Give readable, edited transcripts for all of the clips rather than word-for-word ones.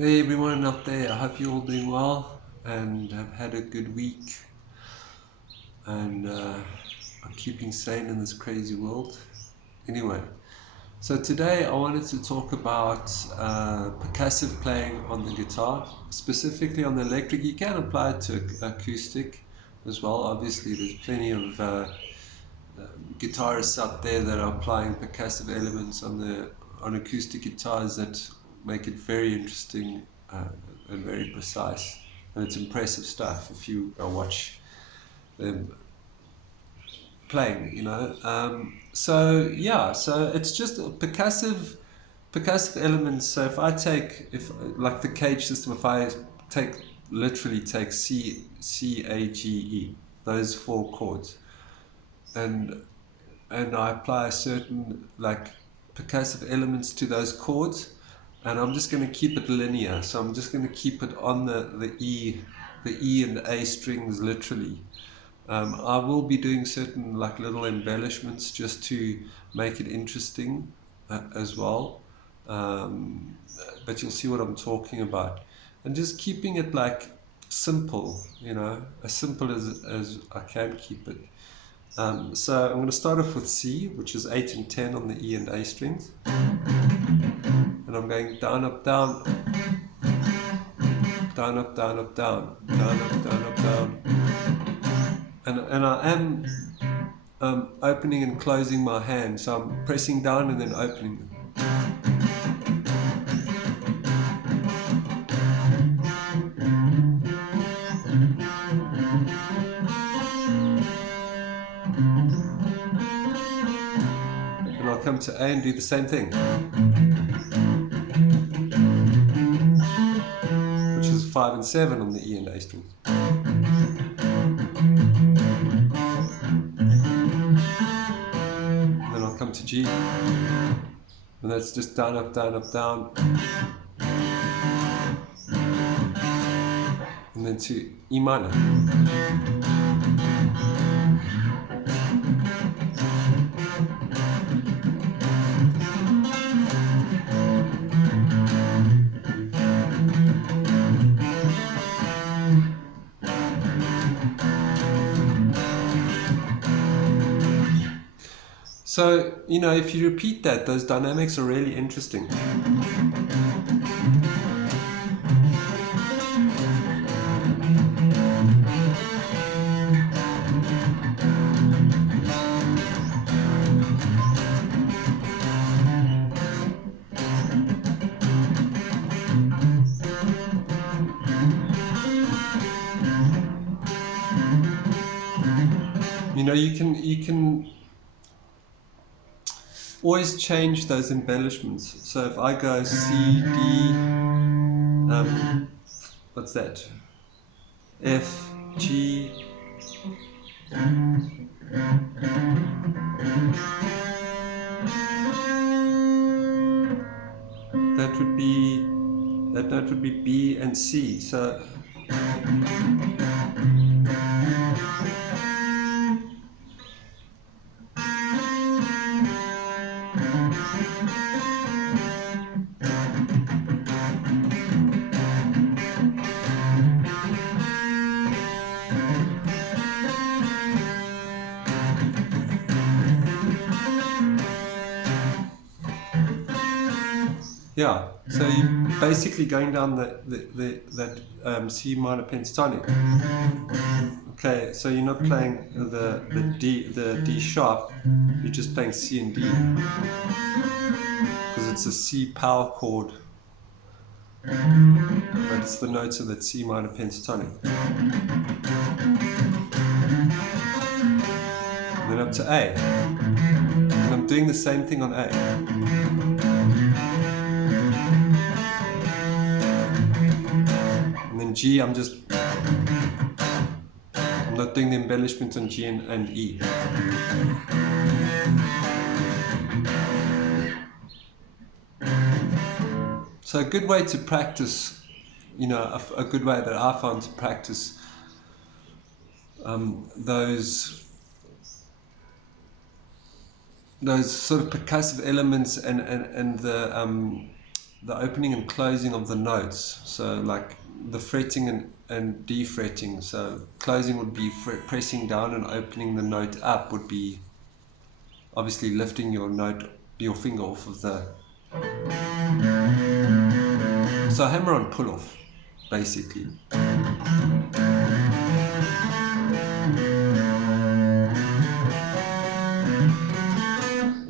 Hey everyone out there, I hope you're all doing well and have had a good week and are keeping sane in this crazy world. Anyway, so today I wanted to talk about percussive playing on the guitar, specifically on the electric. You can apply it to acoustic as well. Obviously, there's plenty of guitarists out there that are applying percussive elements on acoustic guitars that make it very interesting and very precise, and it's impressive stuff if you watch them playing. So it's just percussive elements. So if like the cage system, if I literally take C A G E, those four chords, and I apply certain like percussive elements to those chords, and I'm just going to keep it linear. So I'm just going to keep it on the E and the A strings literally. I will be doing certain like little embellishments just to make it interesting as well. But you'll see what I'm talking about, and just keeping it like simple, as simple as I can keep it. So I'm going to start off with C, which is 8 and 10 on the E and A strings. And I'm going down, up, down, down, up, down, up, down, down, up, down, up, down. And I am opening and closing my hand, so I'm pressing down and then opening them. And I'll come to A and do the same thing, which is 5 and 7 on the E and A strings. And then I'll come to G, and that's just down, up, down, up, down. And then to E minor. So, if you repeat that, those dynamics are really interesting. You can always change those embellishments. So if I go C, D, what's that? F, G, that note would be B and C. So yeah, so you're basically going down that C minor pentatonic. Okay, so you're not playing the D sharp, you're just playing C and D, because it's a C power chord, but it's the notes of that C minor pentatonic. And then up to A, and I'm doing the same thing on A. And then G, I'm not doing the embellishment on G and E. So a good way to practice, a good way that I found to practice those sort of percussive elements and the the opening and closing of the notes. So like the fretting and defretting. So closing would be pressing down, and opening the note up would be obviously lifting your finger off of the. So hammer on pull off, basically.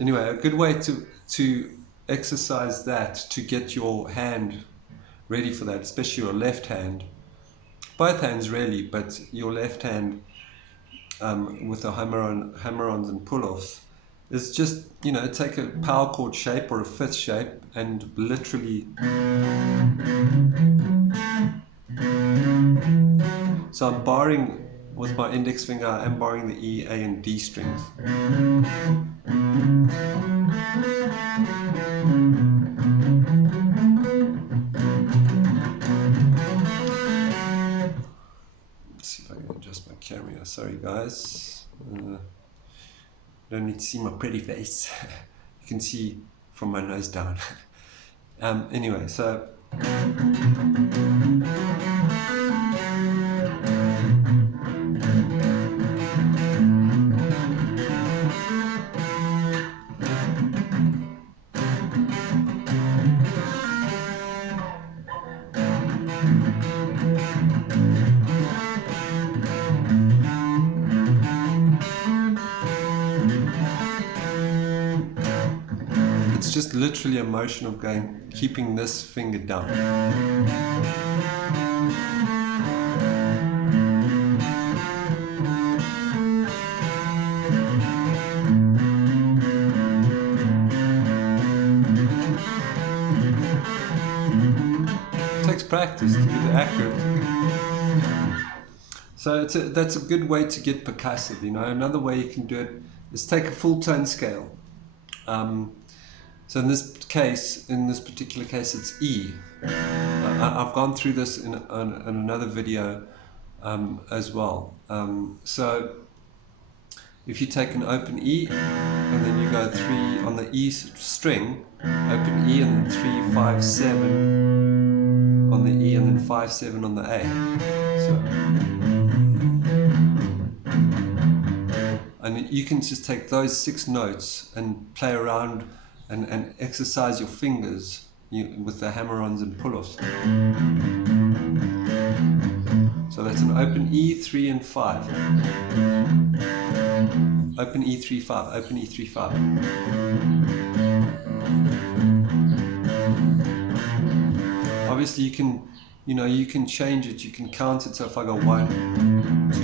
Anyway, a good way to exercise that, to get your hand ready for that, especially your left hand, both hands really, but your left hand with the hammer-ons and pull-offs, is just, you know, take a power chord shape or a fifth shape and literally. So I'm barring with my index finger, I'm barring the E, A, and D strings. Let's see if I can adjust my camera. Sorry guys. Don't need to see my pretty face. You can see from my nose down. Anyway, so. It's just literally a motion of keeping this finger down. It takes practice to get accurate. So that's a good way to get percussive. You know, another way you can do it is take a full tone scale. So in this particular case, it's E. I've gone through this in another video as well. So if you take an open E and then you go 3 on the E string, open E and then 3, 5, 7 on the E and then 5, 7 on the A. And you can just take those 6 notes and play around and exercise your fingers with the hammer-ons and pull-offs. So that's an open E, 3 and 5. Open E, 3, 5. Open E, 3, 5. Obviously you can change it, you can count it. So if I go 1, 2,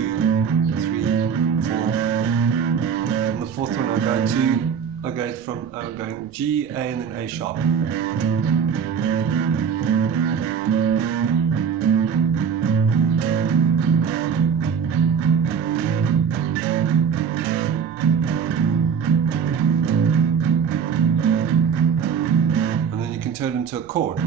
3, 4, and the fourth one I go to, I'm going G, A, and then A sharp. And then you can turn it into a chord.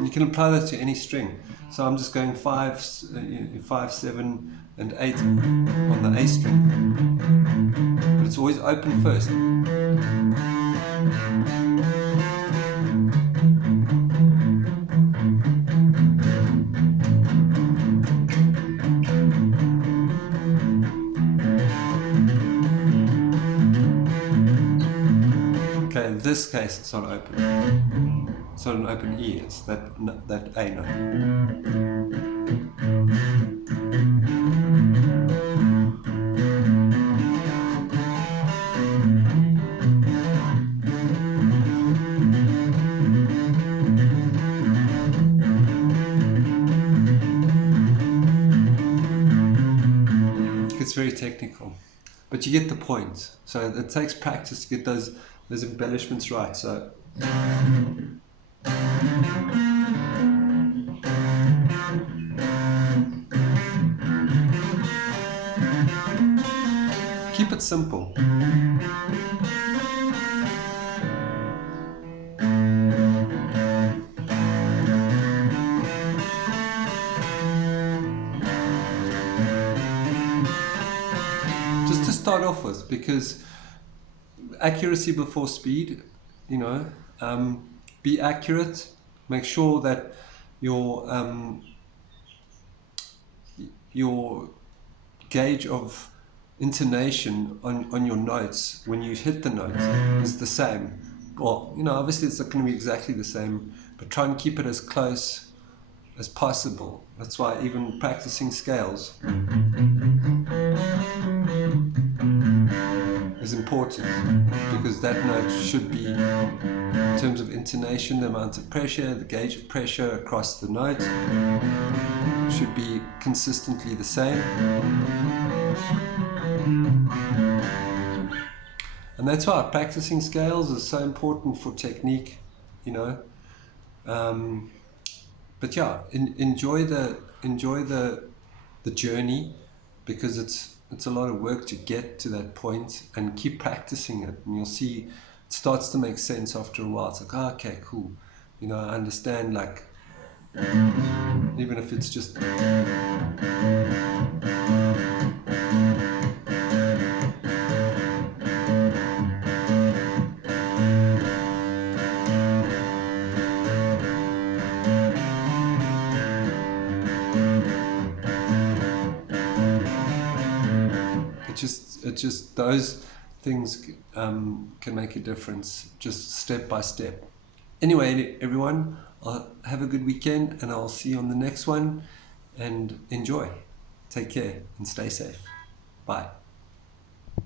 You can apply that to any string. So I'm just going 5, 7, and 8 on the A string. But it's always open first. Okay, in this case it's not open. It's not an open E, it's that A note. It's very technical, but you get the point. So it takes practice to get those there's embellishments, right? So keep it simple. Just to start off with, because accuracy before speed, you know, be accurate, make sure that your gauge of intonation on your notes when you hit the note is the same. Well, you know, obviously it's not going to be exactly the same, but try and keep it as close as possible. That's why even practicing scales is important, because that note should be, in terms of intonation, the amount of pressure, the gauge of pressure across the note should be consistently the same. And that's why practicing scales is so important for technique, you know. But yeah, enjoy the journey, because it's a lot of work to get to that point, and keep practicing it, and you'll see it starts to make sense after a while. It's like, oh, okay, cool, you know, I understand, like, even if it's just it's just those things can make a difference, just step by step. Anyway, everyone, have a good weekend, and I'll see you on the next one, and enjoy. Take care and stay safe. Bye.